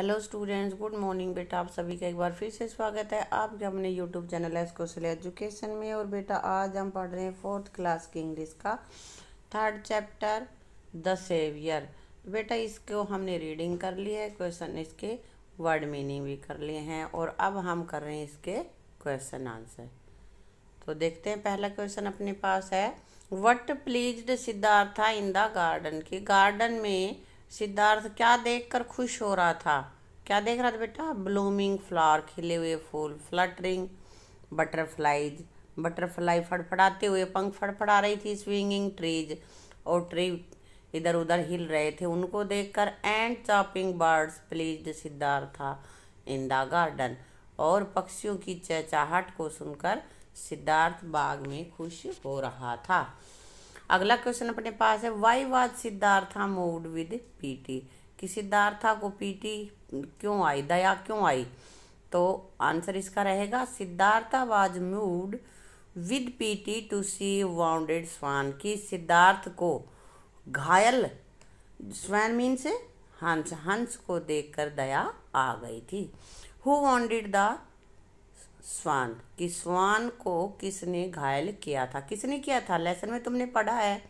Hello students, good morning बेटा। आप सभी का एक बार फिर से स्वागत है आपके अपने यूट्यूब चैनल एस्कोसल एजुकेशन में। और बेटा आज हम पढ़ रहे हैं 4th क्लास की इंग्लिश का 3rd चैप्टर द सेवियर। बेटा इसको हमने रीडिंग कर ली है, क्वेश्चन इसके वर्ड मीनिंग भी कर लिए हैं और अब हम कर रहे हैं इसके क्वेश्चन आंसर। तो देखते हैं, पहला क्वेश्चन अपने पास है, what pleased Siddharth in the garden. की गार्डन में सिद्धार्थ क्या देखकर खुश हो रहा था? क्या देख रहा था बेटा? ब्लूमिंग फ्लावर, खिले हुए फूल, फ्लटरिंग बटरफ्लाईज, बटरफ्लाई फड़फड़ाते हुए पंख फड़फड़ा रही थी, स्विंगिंग ट्रीज, और ट्री इधर उधर हिल रहे थे उनको देखकर, and chopping birds pleased Siddharth in the garden, और पक्षियों की चहचहाहट को सुनकर सिद्धार्थ बाग में खुश हो रहा था। अगला क्वेश्चन अपने पास है, why was Siddhartha moved with PT. कि सिद्धार्था को पीटी क्यों आई, दया क्यों आई? तो आंसर इसका रहेगा, Siddhartha was moved with pity to see wounded swan. कि सिद्धार्थ को घायल स्वान मीन से हंस, हंस को देखकर दया आ गई थी। हु वाउंडेड द स्वान। कि स्वान को किसने घायल किया था? किसने किया था? लेसन में तुमने पढ़ा है,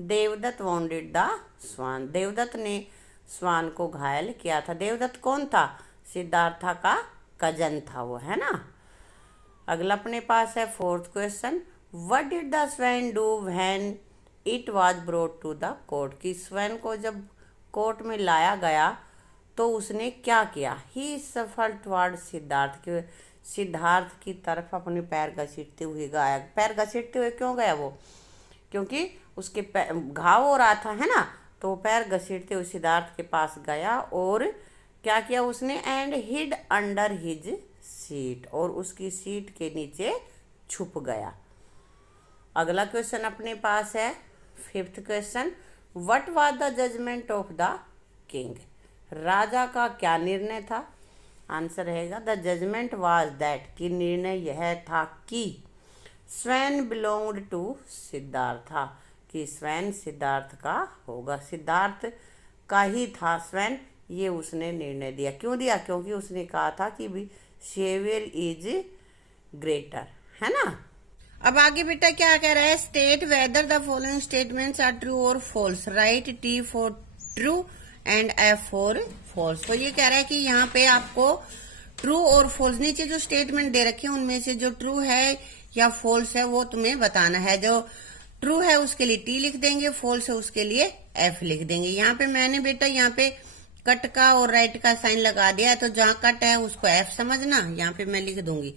देवदत्त वाउंडेड द स्वान। देवदत्त ने स्वान को घायल किया था। देवदत्त कौन था? सिद्धार्था का कजन था वो, है ना। अगला अपने पास है 4th question, what did the swan do when it was brought to the court. कि स्वैन को जब कोर्ट में लाया गया तो उसने क्या किया? ही सफल टुवर्ड सिद्धार्थ। के सिद्धार्थ की तरफ अपने पैर घसीटते हुए गया। पैर घसीटते हुए क्यों गया वो? क्योंकि उसके घाव हो रहा था, है ना, तो पैर घसीटते हुए सिद्धार्थ के पास गया और क्या किया उसने? And hid under his seat, और उसकी सीट के नीचे छुप गया। अगला क्वेश्चन अपने पास है 5th question, what was the judgement of the king. राजा का क्या निर्णय था? आंसर रहेगा, द जजमेंट वाज दैट। कि निर्णय यह था कि स्वैन बिलोंग्ड टू सिद्धार्था। कि स्वैन सिद्धार्थ का होगा, सिद्धार्थ का ही था स्वैन, ये उसने निर्णय दिया। क्यों दिया? क्योंकि उसने कहा था कि भी सेवियर इज ग्रेटर, है ना। अब आगे बेटा क्या कह रहा है, state whether the following statements are true और false. Right T for true and F for false. तो ये कह रहा है कि यहाँ पे आपको ट्रू और फॉल्स, नीचे जो स्टेटमेंट दे रखे हैं उनमें से जो ट्रू है या फॉल्स है वो तुम्हें बताना है। जो ट्रू है उसके लिए टी लिख देंगे, फॉल्स है उसके लिए एफ लिख देंगे। यहाँ पे मैंने बेटा यहाँ पे कट का और राइट का साइन लगा दिया है, तो जहाँ कट है उसको एफ समझना। यहाँ पे मैं लिख दूंगी,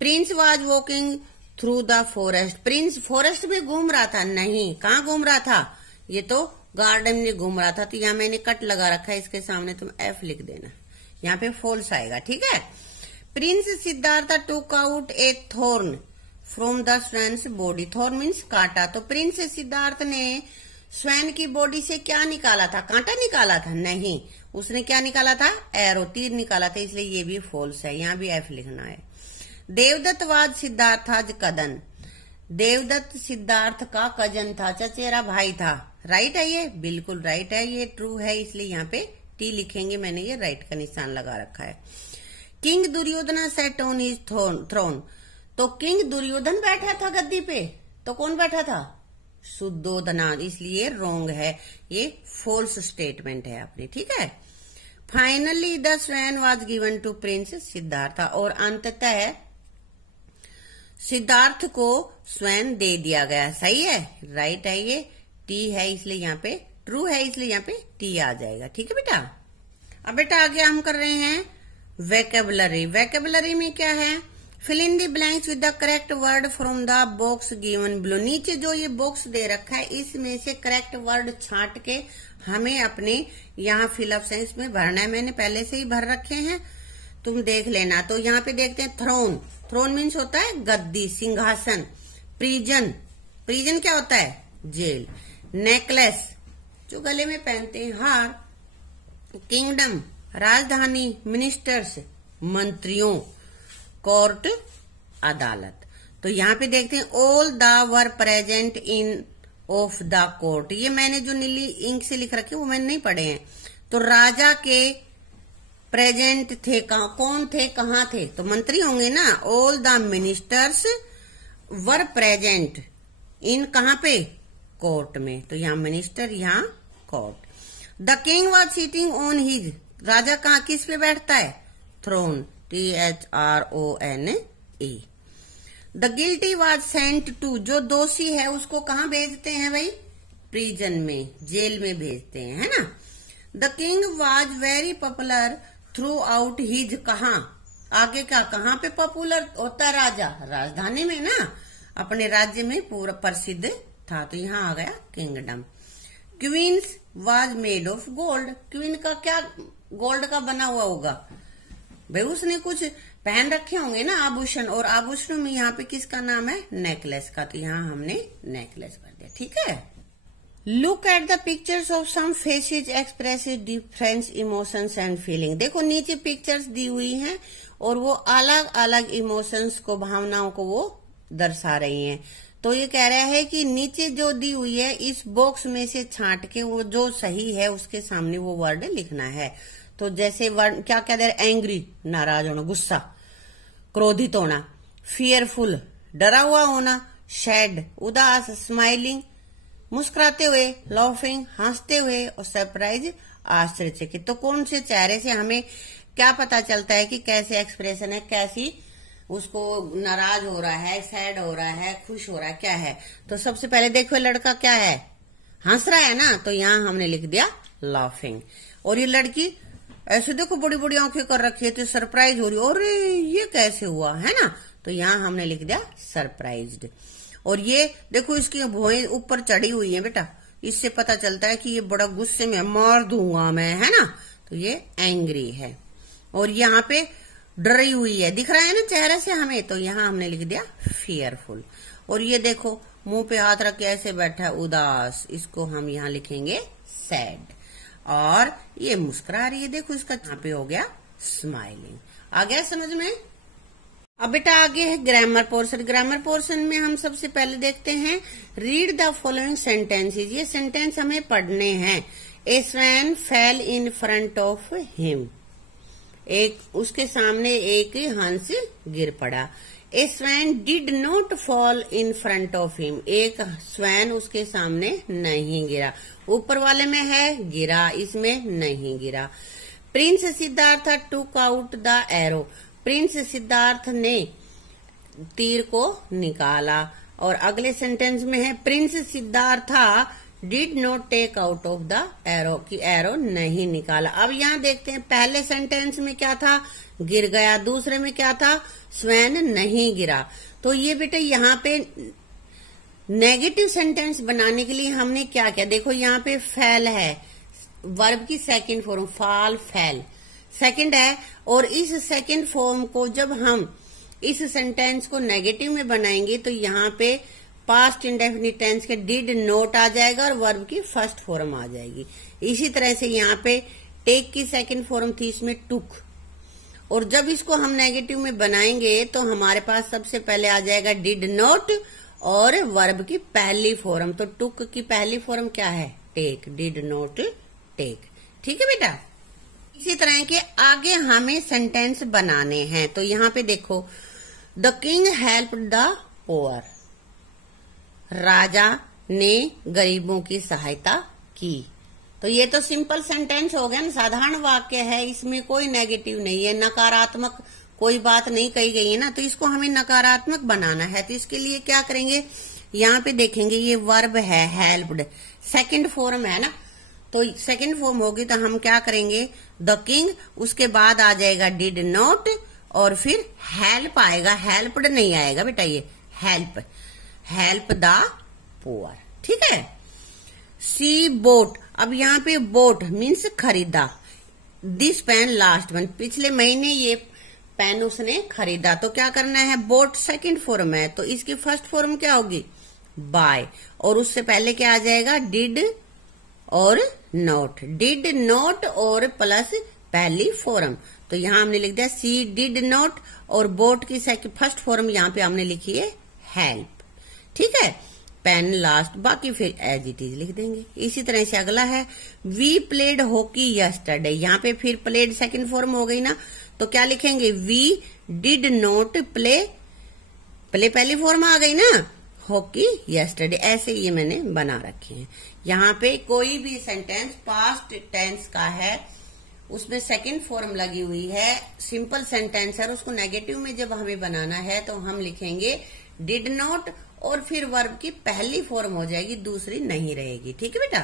Prince was walking through the forest. Prince forest में घूम रहा था? नहीं, कहाँ घूम रहा था? ये तो गार्डन में घूम रहा था। तो यहाँ मैंने कट लगा रखा है, इसके सामने तुम एफ लिख देना, यहाँ पे फॉल्स आएगा, ठीक है। Prince Siddhartha took out a thorn from the swan's body. Thorn means कांटा। तो प्रिंस सिद्धार्थ ने स्वैन की बॉडी से क्या निकाला था? कांटा निकाला था? नहीं, उसने क्या निकाला था? एरो, तीर निकाला था, इसलिए ये भी फॉल्स है, यहाँ भी एफ लिखना है। देवदत्त वाज सिद्धार्थाज कदन। देवदत्त सिद्धार्थ का कजन था, चचेरा भाई था। राइट है ये? बिल्कुल राइट है, ये ट्रू है, इसलिए यहाँ पे टी लिखेंगे, मैंने ये राइट का निशान लगा रखा है। King Duryodhan sat on his throne. तो किंग दुर्योधन बैठा था गद्दी पे, तो कौन बैठा था? सुद्धोधना, इसलिए रॉन्ग है, ये फॉल्स स्टेटमेंट है अपनी, ठीक है। Finally the swan was given to prince Siddhartha. और अंततः सिद्धार्थ को स्वैन दे दिया गया। सही है, राइट है, ये टी है इसलिए यहाँ पे ट्रू है, इसलिए यहाँ पे टी आ जाएगा, ठीक है बेटा। अब बेटा आगे हम कर रहे हैं वेकेबुलरी। वेकेबुलरी में क्या है, fill in the blanks with the correct word from the box given below. नीचे जो ये बॉक्स दे रखा है इसमें से करेक्ट वर्ड छांट के हमें अपने यहाँ फिलअप से इसमें भरना है। मैंने पहले से ही भर रखे हैं, तुम देख लेना। तो यहाँ पे देखते हैं, थ्रोन, थ्रोन मीन्स होता है गद्दी, सिंहासन। प्रिजन, प्रिजन क्या होता है? जेल। नेकलेस, जो गले में पहनते हैं, हार। किंगडम, राजधानी। मिनिस्टर्स, मंत्रियों। कोर्ट, अदालत। तो यहाँ पे देखते हैं, all the were present in of the court. ये मैंने जो नीली इंक से लिख रखे वो मैंने नहीं पढ़े हैं। तो राजा के प्रेजेंट थे, कौन थे, कहाँ थे, तो मंत्री होंगे ना। All the ministers were present in, कहाँ पे, कोर्ट में। तो यहाँ मिनिस्टर, यहाँ court. The king was sitting on his, राजा कहाँ किस पे बैठता है, throne, THRONE। The guilty was sent to, जो दोषी है उसको कहाँ भेजते हैं भाई, प्रिजन में, जेल में भेजते हैं, है ना। The king was very popular through out his, कहाँ आगे का, कहाँ पे पॉपुलर होता है राजा, राजधानी में ना, अपने राज्य में पूरा प्रसिद्ध था। तो यहाँ आ गया kingdom. Queens was made of gold, queen का क्या गोल्ड का बना हुआ होगा भाई, उसने कुछ पहन रखे होंगे ना आभूषण, और आभूषणों में यहाँ पे किसका नाम है, नेकलेस का। तो यहाँ हमने नेकलेस कर दिया, ठीक है। Look at the pictures of some faces express different emotions and feeling. देखो नीचे पिक्चर्स दी हुई हैं और वो अलग अलग इमोशंस को, भावनाओं को वो दर्शा रही हैं। तो ये कह रहा है कि नीचे जो दी हुई है इस बॉक्स में से छांट के वो जो सही है उसके सामने वो वर्ड लिखना है। तो जैसे वर्ड क्या कह रहे, एंग्री नाराज होना, गुस्सा, क्रोधित होना, फियरफुल डरा हुआ होना, सैड उदास, स्माइलिंग मुस्कुराते हुए, लाफिंग हंसते हुए, और सरप्राइज आश्चर्यचकित। तो कौन से चेहरे से हमें क्या पता चलता है कि कैसे एक्सप्रेशन है, कैसी उसको नाराज हो रहा है, सैड हो रहा है, खुश हो रहा है, क्या है। तो सबसे पहले देखो लड़का क्या है, हंस रहा है ना, तो यहाँ हमने लिख दिया लाफिंग। और ये लड़की ऐसे देखो बड़ी बड़ी आंखें कर रखी है, तो सरप्राइज हो रही है, अरे ये कैसे हुआ, है ना। तो यहाँ हमने लिख दिया सरप्राइज्ड। और ये देखो इसकी भौएं ऊपर चढ़ी हुई है बेटा, इससे पता चलता है कि ये बड़ा गुस्से में, मार दूंगा मैं, है ना। तो ये एंग्री है। और यहाँ पे डरी हुई है, दिख रहा है ना चेहरे से हमें, तो यहाँ हमने लिख दिया फियरफुल। और ये देखो मुंह पे हाथ रख के ऐसे बैठा है, उदास, इसको हम यहाँ लिखेंगे सैड। और ये मुस्कुरा रही है, देखो इसका यहाँ पे हो गया स्माइलिंग। आ गया समझ में। अब बेटा आगे है ग्रामर पोर्शन। ग्रामर पोर्शन में हम सबसे पहले देखते हैं रीड द फॉलोइंग सेंटेंसेस। ये सेंटेंस हमें पढ़ने हैं। A swan fell in front of him, एक उसके सामने एक हंस गिर पड़ा। A swan did not fall in front of him, एक स्वैन उसके सामने नहीं गिरा। ऊपर वाले में है गिरा, इसमें नहीं गिरा। Prince Siddhartha took out the arrow, prince Siddhartha ने तीर को निकाला। और अगले सेंटेंस में है prince Siddhartha did not take out of the arrow, की एरो नहीं निकाला। अब यहाँ देखते हैं पहले सेंटेंस में क्या था, गिर गया, दूसरे में क्या था, स्वैन नहीं गिरा। तो ये बेटा यहाँ पे नेगेटिव सेंटेंस बनाने के लिए हमने क्या किया, देखो यहाँ पे फेल है, वर्ब की second form, fall fail second है। और इस सेकंड फॉर्म को जब हम इस सेंटेंस को नेगेटिव में बनाएंगे तो यहाँ पे पास्ट इंडेफिनिट टेंस के डिड नोट आ जाएगा और वर्ब की फर्स्ट फॉर्म आ जाएगी। इसी तरह से यहाँ पे टेक की सेकंड फॉर्म थी, इसमें टुक। और जब इसको हम नेगेटिव में बनाएंगे तो हमारे पास सबसे पहले आ जाएगा डिड नोट और वर्ब की पहली फॉर्म। तो टुक की पहली फॉर्म क्या है, टेक, डिड नोट टेक। ठीक है बेटा। इसी तरह के आगे हमें सेंटेंस बनाने हैं। तो यहाँ पे देखो the king help the poor, राजा ने गरीबों की सहायता की। तो ये तो सिंपल सेंटेंस हो गया ना, साधारण वाक्य है, इसमें कोई नेगेटिव नहीं है, नकारात्मक कोई बात नहीं कही गई है ना। तो इसको हमें नकारात्मक बनाना है। तो इसके लिए क्या करेंगे, यहाँ पे देखेंगे ये वर्ब है हेल्प्ड, सेकंड फॉर्म है ना। तो सेकंड फॉर्म होगी तो हम क्या करेंगे, द किंग, उसके बाद आ जाएगा डिड नॉट और फिर हेल्प आएगा, हेल्प्ड नहीं आएगा बेटा, ये हेल्प, हेल्प द पुअर। ठीक है। सी बोट, अब यहाँ पे बोट मीन्स खरीदा। दिस पेन लास्ट वन, पिछले महीने ये पेन उसने खरीदा। तो क्या करना है, बोट सेकंड फॉर्म है तो इसकी फर्स्ट फॉर्म क्या होगी, बाय। और उससे पहले क्या आ जाएगा, डिड और नोट, डिड नोट और प्लस पहली फॉर्म। तो यहाँ हमने लिख दिया सी डिड नोट और बोट की फर्स्ट फॉर्म यहाँ पे हमने लिखी है हेल्प। ठीक है। पेन लास्ट, बाकी फिर एज इट इज लिख देंगे। इसी तरह से अगला है वी प्लेड हॉकी यस्टरडे। यहाँ पे फिर प्लेड सेकंड फॉर्म हो गई ना, तो क्या लिखेंगे we did not play, play पहली फॉर्म आ गई ना, हॉकी यस्टरडे। ऐसे ये मैंने बना रखे हैं। यहाँ पे कोई भी सेंटेंस पास्ट टेंस का है, उसमें सेकंड फॉर्म लगी हुई है, सिंपल सेंटेंस है, और उसको नेगेटिव में जब हमें बनाना है तो हम लिखेंगे डिड नॉट, और फिर वर्ब की पहली फॉर्म हो जाएगी, दूसरी नहीं रहेगी। ठीक है बेटा।